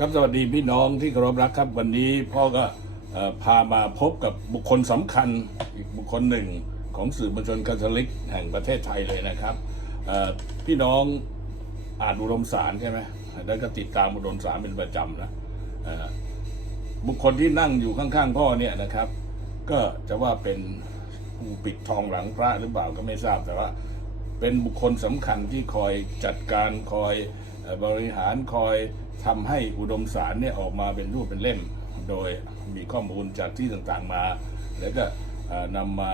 ครับสวัสดีพี่น้องที่เคารพรักครับวันนี้พ่อก็พามาพบกับบุคคลสำคัญอีกบุคคลหนึ่งของสื่อมวลชนคาทอลิกแห่งประเทศไทยเลยนะครับพี่น้องอ่านอุดมสารใช่ไหมแล้วก็ติดตามอุดมสารเป็นประจำนะบุคคลที่นั่งอยู่ข้างๆพ่อเนี่ยนะครับ ก็จะว่าเป็นผู้ปิดทองหลังพระหรือเปล่าก็ไม่ทราบแต่ว่า เป็นบุคคลสำคัญที่คอยจัดการคอยบริหารคอย ทำให้อุดมสารเนี่ยออกมาเป็นรูปเป็นเล่ม โดยมีข้อมูลจากที่ต่างๆมา แล้วก็เอ่อนำมา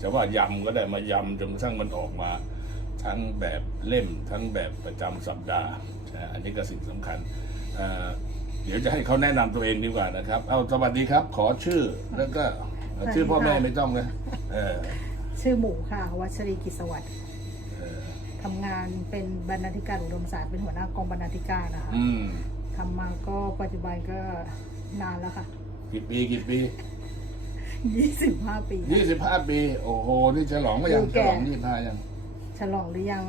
จะว่ายำก็ได้มายำจนกระทั่งมันออกมาทั้งแบบเล่มทั้งแบบประจำสัปดาห์ อันนี้ก็สิ่งสำคัญ เดี๋ยวจะให้เขาแนะนำตัวเองดีกว่านะครับ เอาสวัสดีครับ ขอชื่อแล้วก็ชื่อพ่อแม่ไม่ต้องนะเออชื่อหมูค่ะ วัชรีกิจสวัสดิ์ ทำงานเป็นบรรณาธิการอุดมศาสตร์เป็นหัวหน้ากองบรรณาธิการนะคะอืมทำมาก็ปัจจุบันก็นานแล้วค่ะ กี่ปีกี่ปี25 ปี ยี่สิบห้าปี โอ้โห นี่ฉลองก็ยังดูฉแก่ ลองยี่สิบห้ายัง ฉลองหรือยัง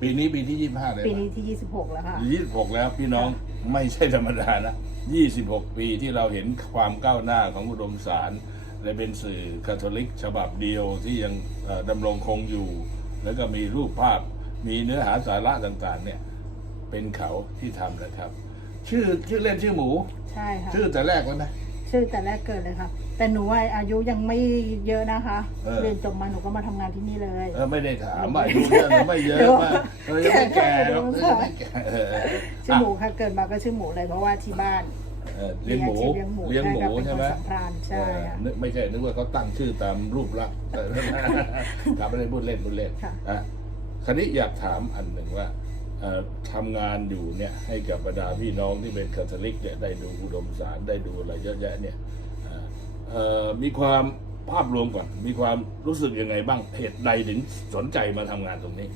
ปีนี้ปีที่ยี่สิบห้าเลยปีนี้ที่ 26 แล้วค่ะ ยี่สิบหกแล้วพี่น้องไม่ใช่ธรรมดานะยี่สิบหกปีที่เราเห็นความก้าวหน้าของอุดมสารและเป็นสื่อคาทอลิกฉบับเดียวที่ยังเอ่อดำรงคงอยู่ แล้วก็มีรูปภาพ มีเนื้อหาสาระต่างๆ เนี่ย เป็นเขาที่ทำนะครับ ชื่อชื่อเล่นชื่อหมู ใช่ค่ะชื่อแต่แรกแล้วนะ ชื่อแต่แรกเกิดเลยค่ะ แต่หนูว่าอายุยังไม่เยอะนะคะเออ เรียนจบมาหนูก็มาทำงานที่นี่เลย เออไม่ได้ถามว่าอายุเยอะหรือไม่เยอะมากเออยังไม่แก่หรอกเออยังไม่แก่เออชื่อหมูค่ะเกิดมาก็ชื่อหมูเลยเพราะว่าที่บ้าน เออเลี้ยงหมูอาชีพเลี้ยงหมูเลี้ยงหมูค่ะเป็นใช่ไหมคนสัมพรานใช่เออค่ะ นึกไม่ใช่นึกว่าเขาตั้งชื่อตามรูปลักษณ์เออกลับไม่ได้พูดเล่นพูดเล่นค่ะ อะคราวนี้อยากถามอันหนึ่งว่าเอ่อทำงานอยู่เนี่ยให้กับบรรดาพี่น้องที่เป็นคาทอลิกเนี่ยได้ดูอุดมสารได้ดูอะไรเยอะแยะเนี่ยเอ่อเอ่อมีความภาพรวมก่อน มีความรู้สึกยังไงบ้างเหตุใดถึงสนใจมาทำงานตรงนี้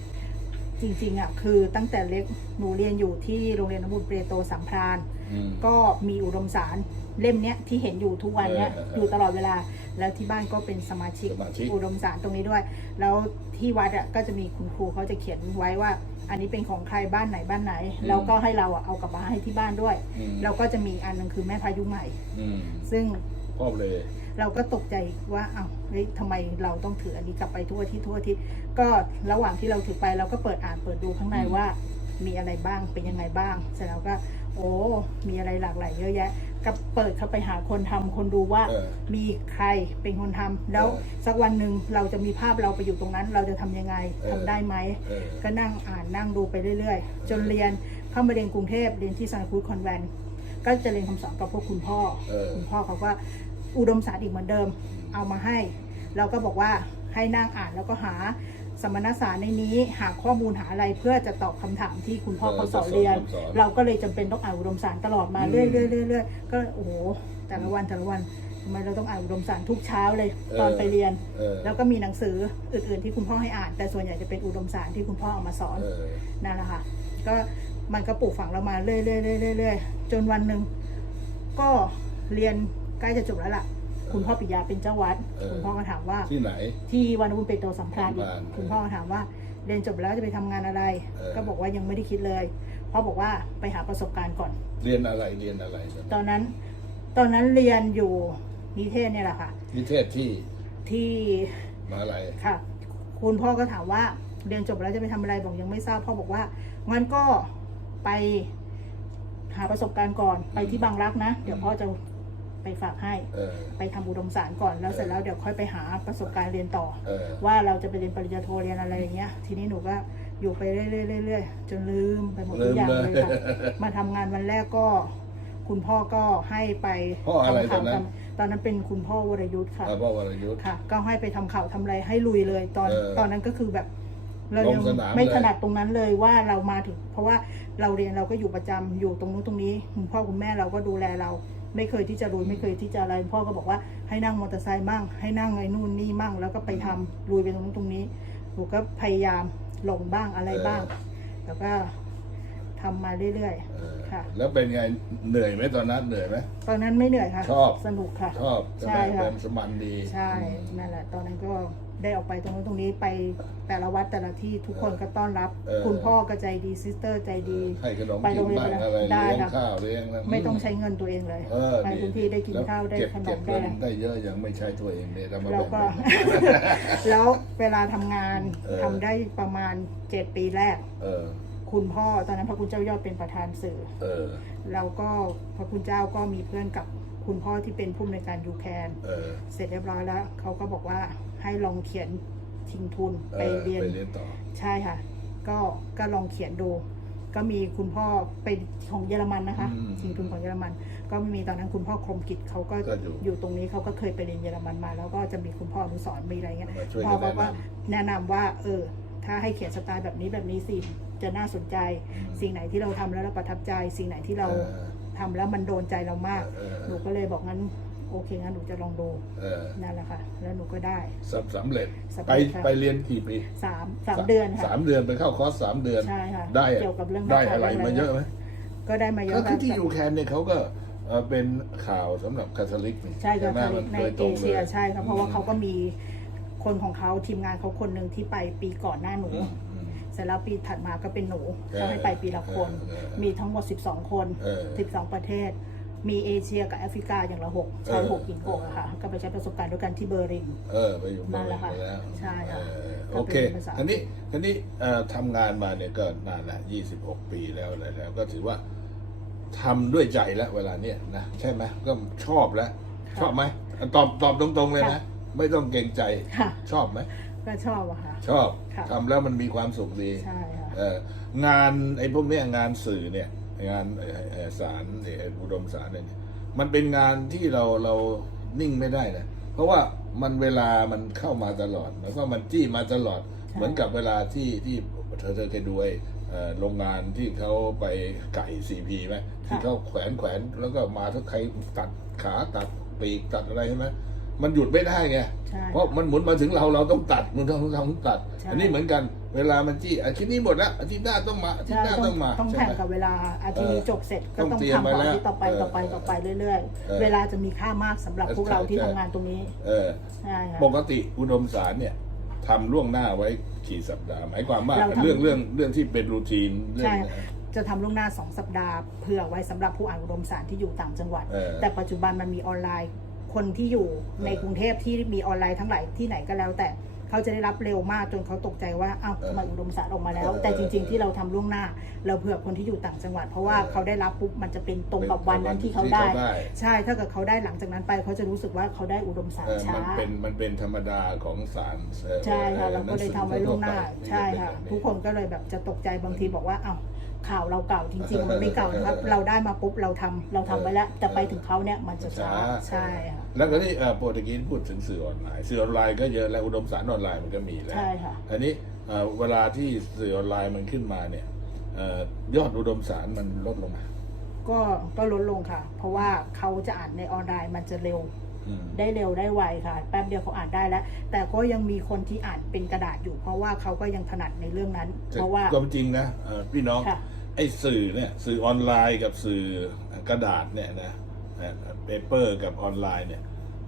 จริงๆอะคือตั้งแต่เล็กหนูเรียนอยู่ที่โรงเรียนนบุญเปรโตสัมพรานอืม ก็มีอุดมสารเล่มเนี้ยที่เห็นอยู่ทุกวันเนี้ยเออเอออยู่ตลอดเวลา แล้วที่บ้านก็เป็นสมาชิกสมาชิก อุดมสารตรงนี้ด้วย แล้วที่วัดอะก็จะมีคุณครูเขาจะเขียนไว้ว่า อันนี้เป็นของใครบ้านไหนบ้านไหน แล้วก็ให้เราอะเอากลับมาให้ที่บ้านด้วย อืมแล้วก็จะมีอันหนึงคือแม่พายุใหม่ อืมซึ่งชอบเลย เราก็ตกใจว่าเอ้าเฮ้ยทำไมเราต้องถืออันนี้กลับไปทั่วที่ทั่วที่ก็ระหว่างที่เราถือไปเราก็เปิดอ่านเปิดดูข้างในอืมว่ามีอะไรบ้างเป็นยังไงบ้าง เสร็จแล้วก็ โอ้มีอะไรหลากหลายเยอะแยะ ก็เปิดเข้าไปหาคนทำคนดูว่าเออมีใครเป็นคนทำแล้วเออสักวันหนึ่งเราจะมีภาพเราไปอยู่ตรงนั้น เราจะทำยังไงเออทำได้ไหมเออก็นั่งอ่านนั่งดูไปเรื่อยๆ จนเรียนเข้ามาเรียนกรุงเทพเรียนที่ซันคูดคอนแวนต์ก็จะเรียนคำสอนกับพวกคุณพ่อเออคุณพ่อเขาก็ อุดมศาสตร์อีกเหมือนเดิม เอามาให้ เราก็บอกว่าให้นั่งอ่านแล้วก็หาสมณสารในนี้หาข้อมูลหาอะไรเพื่อจะตอบคำถามที่คุณพ่อเออเขาสอนจะสอนเรียนคำสอนเราก็เลยจำเป็นต้องอ่านอุดมสารตลอดมาอืมเรื่อยๆเรื่อยๆก็โอ้โหแต่ละวันแต่ละวันทำไมเราต้องอ่านอุดมสารทุกเช้าเลยตอนไปเรียนเออแล้วก็มีหนังสืออื่นๆที่คุณพ่อให้อ่าน แต่ส่วนใหญ่จะเป็นอุดมสารที่คุณพ่อเอามาสอนเออนั่นแหละค่ะก็มันก็ปลูกฝังเรามาเรื่อยๆเรื่อยๆจนวันหนึ่งก็เรียน ใกล้จะจบแล้วล่ะ คุณพ่อปิยาเป็นเจ้าวัดเออคุณพ่อก็ถามว่า ที่ไหน ที่วันบุญเปโตสัมพรานอีกสัมพรานคุณพ่อก็ถามว่าเรียนจบแล้วจะไปทำงานอะไรเออก็บอกว่ายังไม่ได้คิดเลยพ่อบอกว่าไปหาประสบการณ์ก่อน เรียนอะไรเรียนอะไร ตอนนั้น ตอนนั้นเรียนอยู่นิเทศเนี่ยแหละค่ะ นิเทศที่ที่มหาลัยค่ะ คุณพ่อก็ถามว่าเรียนจบแล้วจะไปทำอะไรบอกยังไม่ทราบพ่อบอกว่างั้นก็ไปหาประสบการณ์ก่อนไปที่บางรักนะ เดี๋ยวพ่อจะ ไปฝากให้ เออ ไปทำอุดมสารก่อนแล้วเสร็จแล้วเดี๋ยวค่อยไปหาประสบการณ์เรียนต่อ เออ ว่าเราจะไปเรียนปริญญาโทเรียนอะไรอย่างเงี้ย ทีนี้หนูก็อยู่ไปเรื่อยๆๆๆจนลืมไปหมดทุกอย่างเลยค่ะมาทำงานวันแรกก็ คุณพ่อก็ให้ไปพ่ออะไรทำข่าวตอนนั้น ทำตอนนั้นเป็นคุณพ่อวรยุทธ์ค่ะอาพ่อวรยุทธ์ ค่ะ ก็ให้ไปทำข่าวทำอะไรให้ลุยเลย ตอนเออตอนนั้นก็คือแบบ เราลยังงสนามไม่เลย ถนัดตรงนั้นเลยว่าเรามาถึง เพราะว่าเราเรียนเราก็อยู่ประจำอยู่ตรงนู้นตรงนี้ คุณพ่อคุณแม่เราก็ดูแลเรา ไม่เคยที่จะลุยไม่เคยที่จะอะไรพ่อก็บอกว่าให้นั่งมอเตอร์ไซค์มั่ง ให้นั่งไอ้นู่นนี่มั่ง แล้วก็ไปทำลุยไปตรงนู้นตรงนี้หนูก็พยายามลงบ้างอะไรบ้าง แล้วก็ทำมาเรื่อย เออๆค่ะ แล้วเป็นไงเหนื่อยไหมตอนนั้นเหนื่อยไหมตอนนั้นไม่เหนื่อยค่ะ ชอบ สนุกค่ะ ชอบใช่ไหมใช่ค่ะ เป็นสมันดีใช่ นั่นแหละ ตอนนั้นก็ ได้ออกไปตรงนู้นตรงนี้ไปแต่ละวัดแต่ละที่ทุกคนก็ต้อนรับ เออ คุณพ่อก็ใจดีซิสเตอร์ใจดีให้ขนมไปกิโรนงเรียนบ้างอะไรได้เลี้ยงค่ะข้าวเลี้ยงนะไม่ต้องใช้เงินตัวเองเลย เออไปพื้นที่ได้กินข้าวได้เก็บขนเก็บมเงิได้นได้เยอะยังไม่ใช้ตัวเองเลยเรามาแล้วแบ่งก็ กัน แล้วเวลาทำงานเออ ทำได้ประมาณเจ็ดปีแรก เออ คุณพ่อตอนนั้นพระคุณเจ้ายอดเป็นประธานสื่อ เออ แล้วก็พระคุณเจ้าก็มีเพื่อนกับ คุณพ่อที่เป็นผู้อำนวยการยูแคนเออ เสร็จเรียบร้อยแล้วเขาก็บอกว่าให้ลองเขียนทิ้งทุนเอไปอเรียน ไปเรียนต่อ ใช่ค่ะ ก็ก็ลองเขียนดู ก็มีคุณพ่อไปของเยอรมันนะคะอืมทิ้งทุนของเยอรมัน ก็มีตอนนั้นคุณพ่อคมกิจเขาก็ก็อยู่อยู่ตรงนี้เขาก็เคยไปเรียนเยอรมันมา แล้วก็จะมีคุณพ่ออนุสรณ์มีอะไรเงี้ยมาช่วยพ่อกันบอกว่าแนะนแนะนำว่า เออ ถ้าให้เขียนสไตล์แบบนี้แบบนี้สิจะน่าสนใจ อืม สิ่งไหนที่เราทำแล้วเราประทับใจ สิ่งไหนที่ำเราเออ ทำแล้วมันโดนใจเรามากเออ หนูก็เลยบอกงั้น โอเคงั้นหนูจะลองดูเออนั่นแหละค่ะ แล้วหนูก็ได้ สำสำเร็จสำไปเร็จค่ะ ไปเรียนกี่ปีสามสามเดือนค่ะ สามเดือนไปเข้าคอร์สสามเดือน ใช่ค่ะได้เกี่ยวกับเรื่องได้ภาษาอะไรมาเยอะไหมก็ได้มาเยก็อะคือที่ค่ะยูแคนเนี่ยเขาก็เอ่อเป็นข่าวสำหรับคาทอลิกนี่ใช่ค่ะไหมมันในโดยตเอรงเลเชียย ใช่ค่ะเพราะว่าเขาก็มีคนของเขาทีมงานเขาคนหนึ่งที่ไปปีก่อนหน้าหนู อืมอืมเสร็จแล้วปีถัดมาก็เป็นหนูเออเขาให้ไปปีละคนเออเออมีทั้งหมด 12 คนเออ12 ประเทศ มีเอเชียกับแอฟริกาอย่างละหกชายหกหญิงหกอะค่ะ ก็ไปใช้ประสบการณ์ด้วยกันที่เบอร์ลินเออไปอยู่นั่นแหละค่ะ ไปแล้วใช่ค่ะเออก็โอเป็นเคภาษาอันนี้อันนี้เอ่อทำงานมาเนี่ยก็นานละ26ปีแล้วอะไรแล้ว ก็ถือว่าทำด้วยใจแล้วเวลาเนี้ยนะใช่ไหมก็ชอบแล้วชอบไหมตอบตอบตรงๆเลยนะ ไม่ต้องเกรงใจค่ะ ชอบไหม ก็ชอบอะค่ะ ชอบค่ะ ทำแล้วมันมีความสุขดีใช่ค่ะ เอ่องานไอ้พวกเนี้ยงานสื่อเนี่ยงานเอ่อเอ่อสารเอ่ออุดมสารเนี่ยมันเป็นงานที่เราเรานิ่งไม่ได้นะเพราะว่ามันเวลามันเข้ามาตลอดหมายความว่ามันจี้มาตลอดใช่ เหมือนกับเวลาที่ที่เธอเธอเคยดูไอ้เอ่อโรงงานที่เขาไปไก่ซีพีไหมที่เขาแขวนแขวนแล้วก็มาถ้าใครตัดขาตัดปีกตัดอะไรใช่ไหม มันหยุดไม่ได้ไงใช่ เพราะมันหมุนมาถึงเราเราต้องตัดมันต้องต้องตัด ใช่ อันนี้เหมือนกันเวลามันจี้อาทิตย์นี้หมดแล้วอาทิตย์หน้าต้องมาอาทิตใช่ย์หน้าต้ต้อองงมาต้องใช่แข่งไหม กับเวลาอาทิตย์นี้เออจบเสร็จก็ต้องต้องเตรียมทำต่อไว้แล้วอาที่ต่อไปเออต่อไปต่อไปเรื่อย เออๆ เวลาจะมีค่ามากสำหรับใช่พวกเราที่ใช่ ทำงานตรงนี้เออ ใช่ค่ะ ปกติอุดมสารเนี่ยทำล่วงหน้าไว้กี่สัปดาห์หมายความว่าเราทำ เรื่องเรื่องเรื่องที่เป็นรูทีนเรื่องใช่เนี่ยจะทำล่วงหน้า 2 สัปดาห์เผื่อไว้สำหรับผู้อ่านอุดมสารที่อยู่ต่างจังหวัด เออแต่ปัจจุบันมันมีออนไลน์ คนที่อยู่ในเออกรุงเทพที่มีออนไลน์ทั้งหลายที่ไหนก็แล้วแต่เขาจะได้รับเร็วมากจนเขาตกใจว่าอ้าวเออทำไมอุดมสารออกมาแล้วเออแต่จริงเออๆที่เราทำล่วงหน้า เราเผื่อคนที่อยู่ต่างจังหวัด เพราะว่าเออเขาได้รับปุ๊บมันจะเป็นตรงกับวันนั้นที่เขาได้ ใช่ถ้าเกิดเขาได้หลังจากนั้นไปเขาจะรู้สึกว่าเขาได้อุดมสารเออช้ามันเป็นมันเป็นธรรมดาของสารเอ่อใช่ค่ะอ่อเราก็เลยทำไว้ล่วงหน้านังสือทั่วไปใช่ค่ะที่จทุกคนก็เลยแบบจะตกใจบางทีบอกว่าอ้าว ข่าวเราเก่าจริง ๆ มันไม่เก่านะครับเออเราได้มาปุ๊บเราทำเราทำไว้แล้ว แต่ไปเออถึงเขาเนี่ยมันจะช้าช้า ใช่ค่ะแล้วก็ที่เอ่อโปรตุเกสพูดถึงสื่อออนไลน์สื่อออนไลน์ก็เยอะแล้วอุดมสารออนไลน์มันก็มีแล้ว ใช่ค่ะ อันนี้เอ่อเวลาที่สื่อออนไลน์มันขึ้นมาเนี่ยเอ่อยอดอุดมสารมันลดลงมา ก็ก็ลดลงค่ะ เพราะว่าเขาจะอ่านในออนไลน์มันจะเร็วอืม ได้เร็วได้ไวค่ะ แป๊บเดียวเขาอ่านได้แล้ว แต่ก็ยังมีคนที่อ่านเป็นกระดาษอยู่ เพราะว่าเขาก็ยังถนัดในเรื่องนั้น เพราะว่าความจริงนะเอ่อพี่น้อง ค่ะไอ้สื่อเนี่ยสื่อออนไลน์กับสื่อกระดาษเนี่ยนะเปเปอร์กับออนไลน์เนี่ย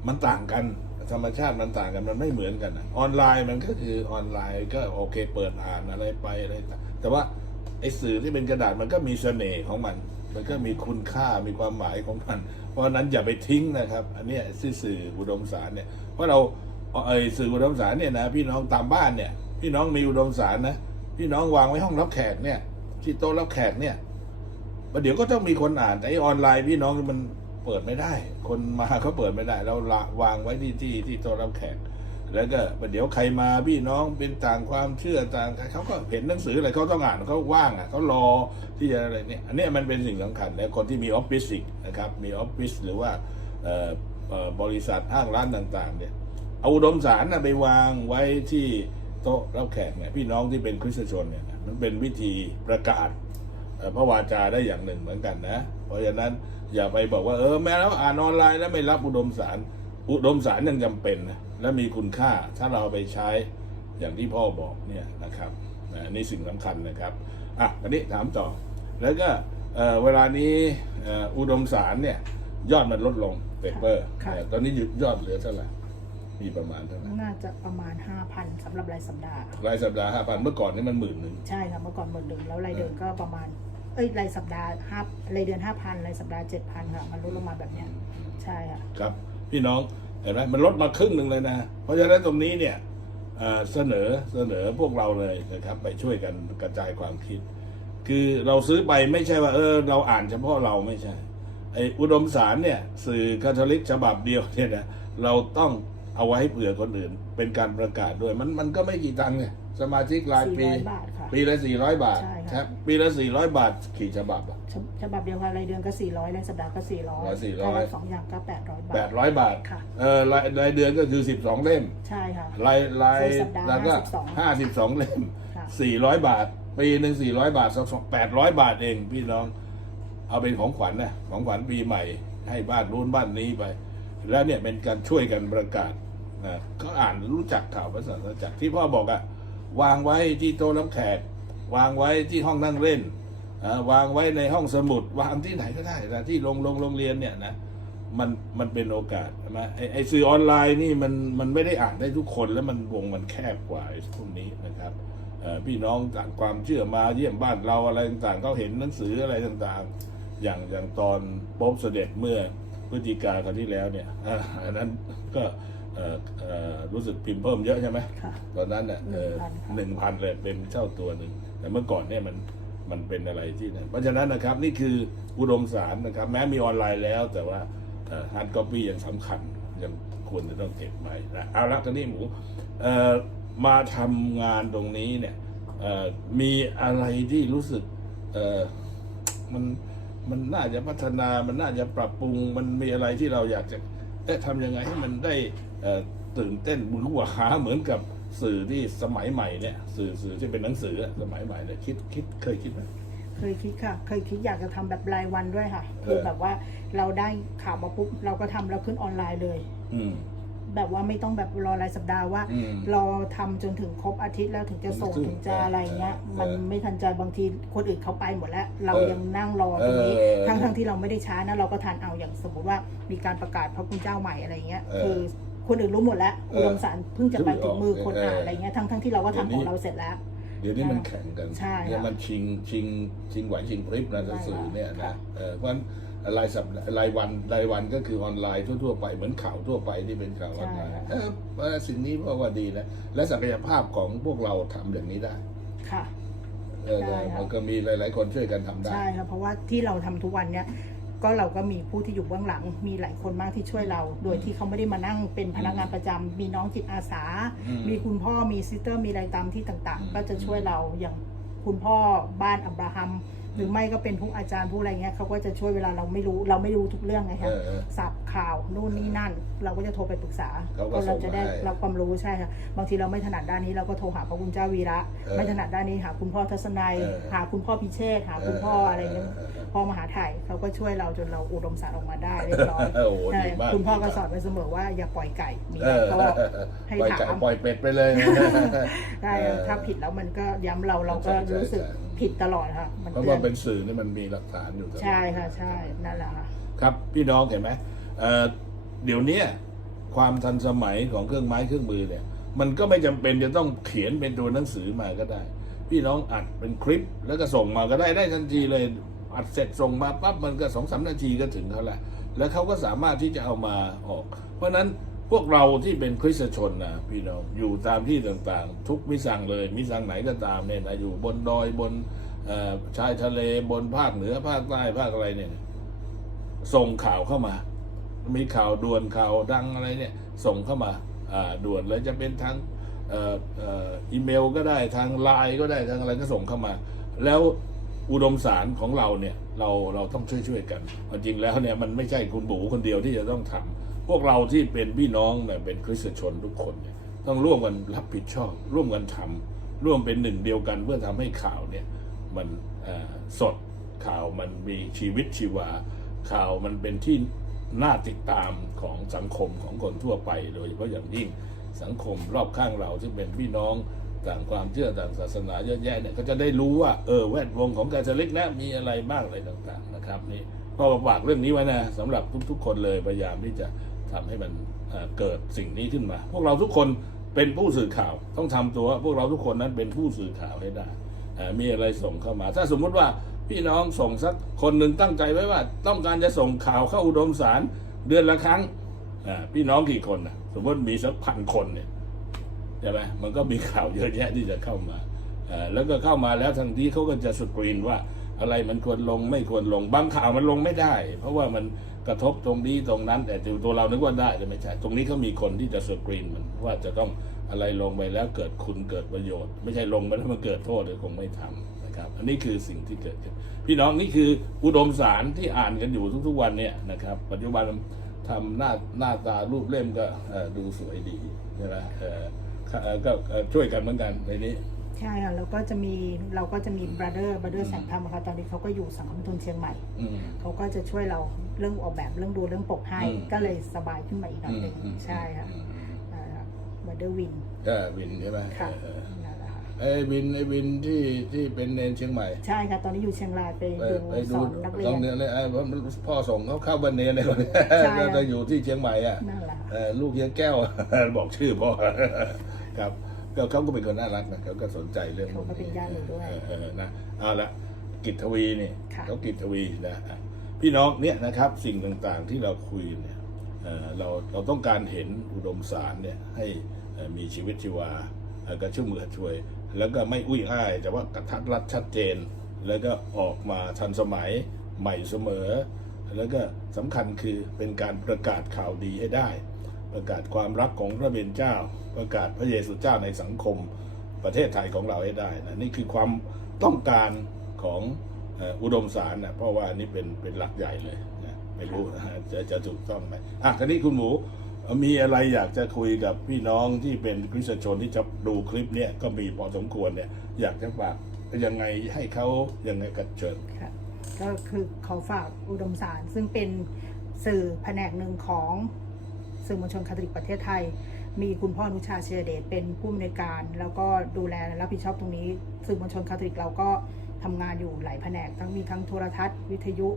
มันต่างกันธรรมชาติมันต่างกันมันไม่เหมือนกันนะออนไลน์มันก็คือออนไลน์ก็โอเคเปิดอ่านอะไรไปอะไรต่างแต่ว่าไอ้สื่อที่เป็นกระดาษมันก็มีเสน่ห์ของมัน มันก็มีคุณค่ามีความหมายของมัน เพราะนั้นอย่าไปทิ้งนะครับ อันนี้สื่ออุดมสารเนี่ยเพราะเราไอ้สื่ออุดมสารเนี่ยนะพี่น้องตามบ้านเนี่ยพี่น้องมีอุดมสารนะพี่น้องวางไว้ห้องรับแขกเนี่ย ที่โต๊ะรับแขกเนี่ยประเดี๋ยวก็ต้องมีคนอ่านแต่อออนไลน์พี่น้องมันเปิดไม่ได้ คนมาเขาเปิดไม่ได้ เราละวางไว้ที่ที่ที่โต๊ะรับแขก แล้วก็เดี๋ยวใครมาพี่น้องเป็นต่างความเชื่อต่างเขาก็เห็นหนังสืออะไรเขาต้องอ่านเขาว่างอะเขารอที่จะอะไรเนี่ยอันนี้มันเป็นสิ่งสำคัญและคนที่มีออฟฟิศอีกนะครับมีออฟฟิศหรือว่าบริษัทห้างร้านต่างๆเนี่ยเอาอุดมสารนะไปวางไว้ที่โต๊ะรับแขกเนี่ยพี่น้องที่เป็นคริสตชนเนี่ยมันเป็นวิธีประกาศพระวาจาได้อย่างหนึ่งเหมือนกันนะ เพราะฉะนั้นอย่าไปบอกว่าเออแม้แล้วอ่านออนไลน์แล้วไม่รับอุดมสาร อุดมสารยังจำเป็นนะและมีคุณค่าถ้าเราเอาไปใช้อย่างที่พ่อบอกเนี่ยนะครับนะอันนี่สิ่งสำคัญนะครับอะอันนี้ถามต่อ แล้วก็เอ่อเวลานี้เอ่ออุดมสารเนี่ยยอดมันลดลงเปเปอร์ค่ะตอนนี้หยุดยอดเหลือเท่าไหร่มีประมาณเท่าไหร่น่าจะประมาณ 5,000สำหรับรายสัปดาห์รายสัปดาห์ห้าพันเมื่อก่อนนี่มันหมื่นหนึ่งใช่ค่ะเมื่อก่อนหมื่นหนึ่งแล้วรายเดือนก็ประมาณเอ้ยรายสัปดาห์ห้ารายเดือนห้าพันรายสัปดาห์เจ็ดพันค่ะมันลดลงมาแบบเนี้ยใช่ค่ะครับ พี่น้องเห็นไหมมันลดมาครึ่งหนึ่งเลยนะ เพราะฉะนั้นตรงนี้เนี่ยเสนอเสนอพวกเราเลยนะครับ ไปช่วยกันกระจายความคิด คือเราซื้อไปไม่ใช่ว่าเออ เราอ่านเฉพาะเราไม่ใช่ไออุดมสารเนี่ยสื่อคาทอลิกฉบับเดียวเนี่ยนะเราต้องเอาไว้เผื่อคนอื่น เป็นการประกาศด้วยมันมันก็ไม่กี่ตังค์เนี่ย สมาชิกรายปี 400บาทค่ะ ปีละสี่ร้อยบาทใช่ค่ะ ครับปีละสี่ร้อยบาทกี่ฉบับอะ ฉบฉบับเดียวกันรายเดือนก็สี่ร้อยรายสัปดาห์ก็สี่ร้อย400 ถ้ารายสองอย่างก็แปดร้อยบาแปท ดร้อยบาทค่ะ เออรายรายเดือนก็คือสิบสองเล่ม ใช่ค่ะ รายรายรายสัปดาห์แล้วก็52ห้าสิบสองเล่มค่ะ สี่ร้อยบาท ปีหนึ่งสี่ร้อยบาทแปดร้อยบาทเองพี่น้อง เอาเป็นของขวัญนะของขวัญปีใหม่ ให้บ้านนู้นบ้านนี้ไป แล้วเนี่ยเป็นการช่วยกันประกาศนะก็อ่านรู้จักข่าวภาษาจักรที่พ่อบอกอะ วางไว้ที่โต๊ะรับแขก วางไว้ที่ห้องนั่งเล่น วางไว้ในห้องสมุด วางที่ไหนก็ได้นะที่โรงโรงโรงเรียนเนี่ยนะมันมันเป็นโอกาสใช่ไหมไอไอสื่อออนไลน์นี่มันมันไม่ได้อ่านได้ทุกคนแล้วมันวงมันแคบกว่าไอ้พวกนี้นะครับพี่น้องต่างความเชื่อมาเยี่ยมบ้านเราอะไรต่างๆเขาเห็นหนังสืออะไรต่างๆ อย่างอย่างตอนป๊บเสด็จเมื่อพฤศจิกาคราวที่แล้วเนี่ยอันนั้นก็ รู้สึกพิมพ์เพิ่มเยอะใช่ไหมค่ะตอนนั้นเนี่ยเออ1,000ค่ะหนึ่งพันเลยเป็นเท่าตัวหนึ่งแต่เมื่อก่อนเนี่ยมันมันเป็นอะไรที่นั่นเพราะฉะนั้นนะครับนี่คืออุดมสารนะครับ แม้มีออนไลน์แล้ว แต่ว่าฮาร์ดคอปปี้ยังสำคัญยังควรจะต้องเก็บไว้นะเอาละตอนนี้หมูเอ่อมาทำงานตรงนี้เนี่ยเอ่อมีอะไรที่รู้สึกเอ่อมันมันน่าจะพัฒนา มันน่าจะปรับปรุง มันมีอะไรที่เราอยากจะ เอ๊ะทำยังไงให้มันได้เอ่อตื่นเต้นบุญหัวหาเหมือนกับสื่อที่สมัยใหม่เนี่ย สื่อสื่อที่เป็นหนังสืออะสมัยใหม่เนี่ยคิดคิดเคยคิดไหมเคยคิดค่ะ เคยคิดอยากจะทำแบบรายวันด้วยค่ะ คือเออแบบว่าเราได้ข่าวมาปุ๊บเราก็ทำแล้วขึ้นออนไลน์เลย อืม แบบว่าไม่ต้องแบบรอรายสัปดาห์ว่า อืม รอทำจนถึงครบอาทิตย์แล้วถึงจะส่งถึงถึงจะอะไรเงี้ยเออมันไม่ทันใจบางทีคนอื่นเขาไปหมดแล้ว เราเออยังนั่งรอตรงนี้ เออทั้งทั้งที่เราไม่ได้ช้านะเราก็ทันเอาอย่างสมมติว่ามีการประกาศพระคุณเจ้าใหม่อะไรเงี้ยเออคือคนอื่นรู้หมดแล้วเอออุดมสารเพิ่งจะไปถึงมือคนอ่านเออออะไรเงี้ยทั้งทั้งที่เราก็ทำเดี๋ยวนี้ของเราเสร็จแล้ว เดี๋ยวนี้มันแข่งกันใช่ค่ะเนี่ยมันชิงชิงชิงไหวชิงพริบนะหนังสือเนี่ยค่ะนะเออเพราะฉะนั้น รายสัปดาห์รายวันรายวันก็คือออนไลน์ทั่วๆไปเหมือนข่าวทั่วไปที่เป็นข่าวออนไลน์เออเออสิ่งนี้เพราะว่าดีนะและศักยภาพของพวกเราทำอย่างนี้ได้ค่ะเออได้ค่ะมันก็มีหลาย ๆ คนช่วยกันทำได้ใช่ครับเพราะว่าที่เราทำทุกวันเนี้ยก็เราก็มีผู้ที่อยู่เบื้องหลัง มีหลายคนมากที่ช่วยเรา โดยที่เขาไม่ได้มานั่งเป็นพนักงานประจำมีน้องจิตอาสาอืมมีคุณพ่อมีซิสเตอร์มีอะไรตามที่ต่างอืมๆก็จะช่วยเราอย่างคุณพ่อบ้านอับราฮัมห รือไม่ก็เป็นผู้อาจารย์ผู้อะไรเงี้ยเขาก็จะช่วยเวลาเราไม่รู้เราไม่รู้ทุกเรื่องไงเอคะอเออ สับข่าวนู่นนี่นั่น เราก็จะโทรไปปรึกษาเขาก็เราจะได้ส่งมาให้รับความรู้ใช่ค่ะบางทีเราไม่ถนัดด้านนี้เราก็โทรหาพระคุณเจ้าวีระ เออไม่ถนัดด้านนี้หาคุณพ่อทัศนัย เออหาคุณพ่อพิเชษฐ์หาคุณพ่ออะไรเงี้ยเออเออพ่อมหาไทยเขาก็ช่วยเราจนเราอุดมสารออกมาได้เรียบร้อยโอ้โหใช่ดีมาก คุณพ่อก็ดีมากสอนไว้เสมอว่าอย่าปล่อยไก่มีเออะไรอก็ให้ปล่อยถาไก่ม ปล่อยเป็ดไปเลย ได้เออถ้าผิดแล้วมันก็ย้ำเราเราก็ใช่ใช่รู้สึกใช่ ผิดตลอดค่ะ มันเพราะเตือว่านเป็นสื่อนี่มันมีหลักฐานอยู่ตลอดใช่ค่ะ ใช่นั่นแหละค่ะ ครับพี่น้องเห็นไหมเอ่อเดี๋ยวเนี้ยความทันสมัยของเครื่องไม้เครื่องมือเนี่ย มันก็ไม่จำเป็นจะต้องเขียนเป็นตัวหนังสือมาก็ได้ พี่น้องอัดเป็นคลิปแล้วก็ส่งมาก็ได้ได้ทันทีเลยอัดเสร็จส่งมาปั๊บมันก็สองสามนาทีก็ถึงเขาแหละแล้วเขาก็สามารถที่จะเอามาออก เพราะฉะนั้น พวกเราที่เป็นคริสตชนนะพี่น้องอยู่ตามที่ต่างๆ ทุกมิสังเลยมิสังไหนก็ตามเนี่ยนะอยู่บนดอยบนชายทะเลบนภาคเหนือภาคใต้ภาคอะไรเนี่ย ส่งข่าวเข้ามา มีข่าวด่วนข่าวดังอะไรเนี่ย ส่งเข้ามาด่วนเลยจะเป็นทางอีเมลก็ได้ทางไลน์ก็ได้ทางอะไรก็ส่งเข้ามา แล้วอุดมสารของเราเนี่ยเราเราต้องช่วยช่วยๆกันจริงแล้วเนี่ยมันไม่ใช่คุณบูคนเดียวที่จะต้องทำพ วกเราที่เป็นพี่น้องเนี่ยเป็นคริสตชนทุกคนเนี่ยต้องร่วมกันรับผิดชอบ ร่วมกันทำร่วมเป็นหนึ่งเดียวกันเพื่อทำให้ข่าวเนี่ยมันสดข่าวมันมีชีวิตชีวา ข่าวมันเป็นที่น่าติดตามของสังคมของคนทั่วไป โดยเฉพาะอย่างยิ่งสังคมรอบข้างเราที่เป็นพี่น้องต่างความเชื่อต่างศาสนาเยอะแยะเนี่ยก็จะได้รู้ว่าเออแวดวงของการเลิกนะมีอะไรบ้างอะไรต่างๆนะครับนี่ก็ฝากเรื่องนี้ไว้นะสำหรับทุกๆ คนเลยพยายามที่จะ ทำให้มันเเกิดสิ่งนี้ขึ้นมา พวกเราทุกคนเป็นผู้สื่อข่าวต้องทำตัว พวกเราทุกคนนั้นเป็นผู้สื่อข่าวให้ได้มีอะไรส่งเข้ามา ถ้าสมมุติว่าพี่น้องส่งสักคนหนึ่งตั้งใจไว้ว่า ต้องการจะส่งข่าวเข้าอุดมสารเดือนละครั้งพี่น้องกี่คนนะสมมติมีสักพันคนเนี่ยใช่ไหมมันก็มีข่าวเยอะแยะที่จะเข้ามาแล้วก็เข้ามาแล้วทันทีเขาก็จะสกรีนว่าอะไรมันควรลงไม่ควรลงบางข่าวมันลงไม่ได้ เพราะว่ามัน ระทบตรงนี้ตรงนั้น แต่ตัวเรานึกว่าได้แต่ไม่ใช่ตรงนี้เขามีคนที่จะสกรีนมันว่าจะต้องอะไรลงไปแล้วเกิดคุณเกิดประโยชน์ ไม่ใช่ลงไปแล้วมันเกิดโทษเลยคงไม่ทำนะครับ อันนี้คือสิ่งที่เกิดขึ้นพี่น้องนี่คืออุดมสารที่อ่านกันอยู่ทุกๆวันเนี่ยนะครับ ปัจจุบันทำหน้าหน้าตารูปเล่มก็ดูสวยดีใช่ไหมก็ช่วยกันเหมือนกันในนี้ ใช่ค่ะแล้วก็จะมีเราก็จะมี brother brother แสงธรรมอะค่ะตอนนี้เขาก็อยู่สังคมทุนเชียงใหม่ อืม เขาก็จะช่วยเราเรื่องออกแบบเรื่องดูเรื่องปกให้ อืม ก็เลยสบายขึ้นมาอีกหน่อยหนึ่งอืมใช่ค่ะอืมบัตเดอร์วิน ก็วินใช่ไหมค่ะ เออนั่นแหละค่ะไอ้วินไอ้วินที่ที่เป็นเนนเชียงใหม่ ใช่ค่ะ ตอนนี้อยู่เชียงรายไปไปดูไปสดูอนนักเรียต้องนเรียนเลยไอ้พ่อส่งเขาเข้าบันเนนในคนนี้ใช่ก็จะอยู่ที่เชียงใหม่อะ นั่นแหละเออลูกเฮียแก้ว บอกชื่อพ่อ ครับ ก็เขาก็เป็นคนน่ารักนะเขาก็สนใจเรื่องพวเขาก็เป็นญาติหนูด้วย เออเออนะเอาละกิจทวีนี่ค่ะ เขากิจทวีนะอะพี่น้องเนี่ยนะครับ สิ่งต่างๆที่เราคุยเนี่ยเอ่อเราเราต้องการเห็นอุดมสารเนี่ยให้เอ่อมีชีวิตชีวาเอ่อกระชุ่มกระชวย แล้วก็ไม่อุ้ยอ้าย แต่ว่ากระทัดรัดชัดเจน แล้วก็ออกมาทันสมัยใหม่เสมอ แล้วก็สำคัญคือเป็นการประกาศข่าวดีให้ได้ ประกาศความรักของพระเบญเจ้า ประกาศพระเยซูเจ้าในสังคมประเทศไทยของเราให้ได้นะนี่คือความต้องการของอุดมสารนะเพราะว่านี่เป็นเป็นหลักใหญ่เลยนะไม่รู้นะจะจะถูกต้องไหมอะทีนี้คุณหมูมีอะไรอยากจะคุยกับพี่น้องที่เป็นคริสตชนที่จะดูคลิปเนี่ยก็มีพอสมควรเนี่ยอยากจะฝากยังไงให้เขายังไงกันเชิญก็คือขอฝากอุดมสารซึ่งเป็นสื่อแผนกหนึ่งของ สื่อมวลชนคาทอลิกประเทศไทย มีคุณพ่ออนุชาเชียเดชเป็นผู้อำนวยการ แล้วก็ดูแลรับผิดชอบตรงนี้ สื่อมวลชนคาทอลิกเราก็ทำงานอยู่หลายแผนก ทั้งมีทั้งโทรทัศน์ วิทยุ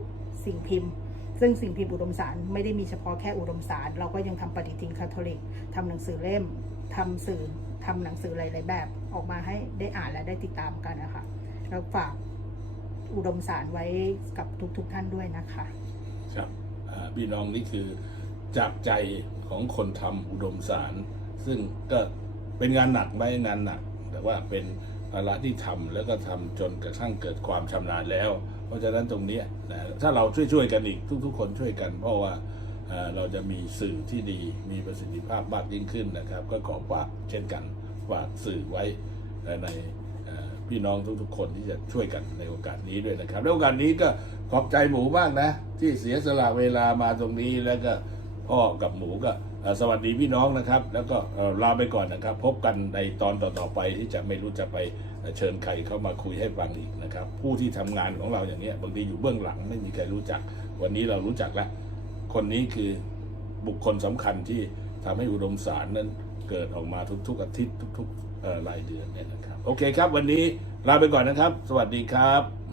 สิ่งพิมพ์ ซึ่งสิ่งพิมพ์อุดมสารไม่ได้มีเฉพาะแค่อุดมสาร เราก็ยังทำปฏิทินคาทอลิกทำหนังสือเล่มทำสื่อทำหนังสือหลายๆแบบ ออกมาให้ได้อ่านและได้ติดตามกันนะคะแล้วฝากอุดมสารไว้กับทุกๆทท่านด้วยนะคะ ครับพี่น้องนี่คือ จากใจของคนทำอุดมสาร ซึ่งก็เป็นงานหนักไหมงานหนัก แต่ว่าเป็นภาระที่ทำแล้วก็ทำจนกระทั่งเกิดความชำนาญแล้ว เพราะฉะนั้นตรงนี้นะถ้าเราช่วยๆกันอีกทุก ๆ คนช่วยกัน เพราะว่าเราจะมีสื่อที่ดีมีประสิทธิภาพมากยิ่งขึ้นนะครับ ก็ขอฝากเช่นกันฝากสื่อไว้ในพี่น้องทุกๆ คนที่จะช่วยกันในโอกาสนี้ด้วยนะครับในโอกาสนี้ก็ขอบใจหมูมากนะ ที่เสียสละเวลามาตรงนี้แล้วก็ พ่อกับหมูก็สวัสดีพี่น้องนะครับ แล้วก็ลาไปก่อนนะครับ พบกันในตอนต่อๆไปที่จะไม่รู้จะไปเชิญใครเข้ามาคุยให้ฟังอีกนะครับ ผู้ที่ทำงานของเราอย่างเนี้ยบางทีอยู่เบื้องหลังไม่มีใครรู้จัก วันนี้เรารู้จักแล้ว คนนี้คือบุคคลสำคัญที่ทำให้อุดมสารนั้นเกิดออกมาทุกๆอาทิตย์ทุกๆรายเดือนเนี่ยนะครับ โอเคครับ วันนี้ลาไปก่อนนะครับ สวัสดีครับ